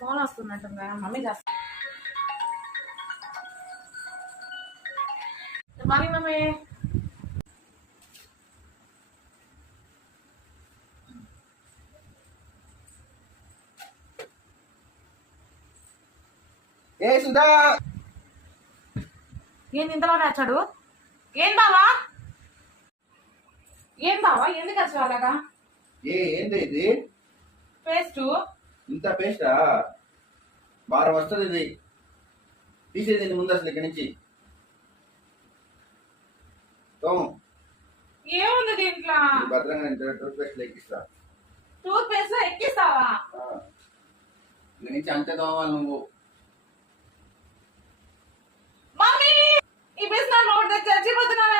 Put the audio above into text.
phone వస్తున్నట్టుందా mummy చేస్తా mummy mummy ఏ సుధా ఏంది ఇంతలో నచ్చాడు ఏం బావా ఎందుకు వచ్చావు అలాగా ఏంటి ఇది పేస్ట్ ఇంత పేస్టా వారం వస్తుంది ఇది తీసేది ముందు అసలు ఇక్కడి నుంచి ఏముంది దీంట్లో భద్రంగా టూత్ పేస్ట్ ఎక్కిస్తా టూత్ పేస్ట్ లో ఎక్కిస్తావా ఇక్కడి నుంచి అంతే తోవాలి నువ్వు మమ్మీ ఈ పేస్ట్ నా నోట్ చచ్చిపోతున్నాను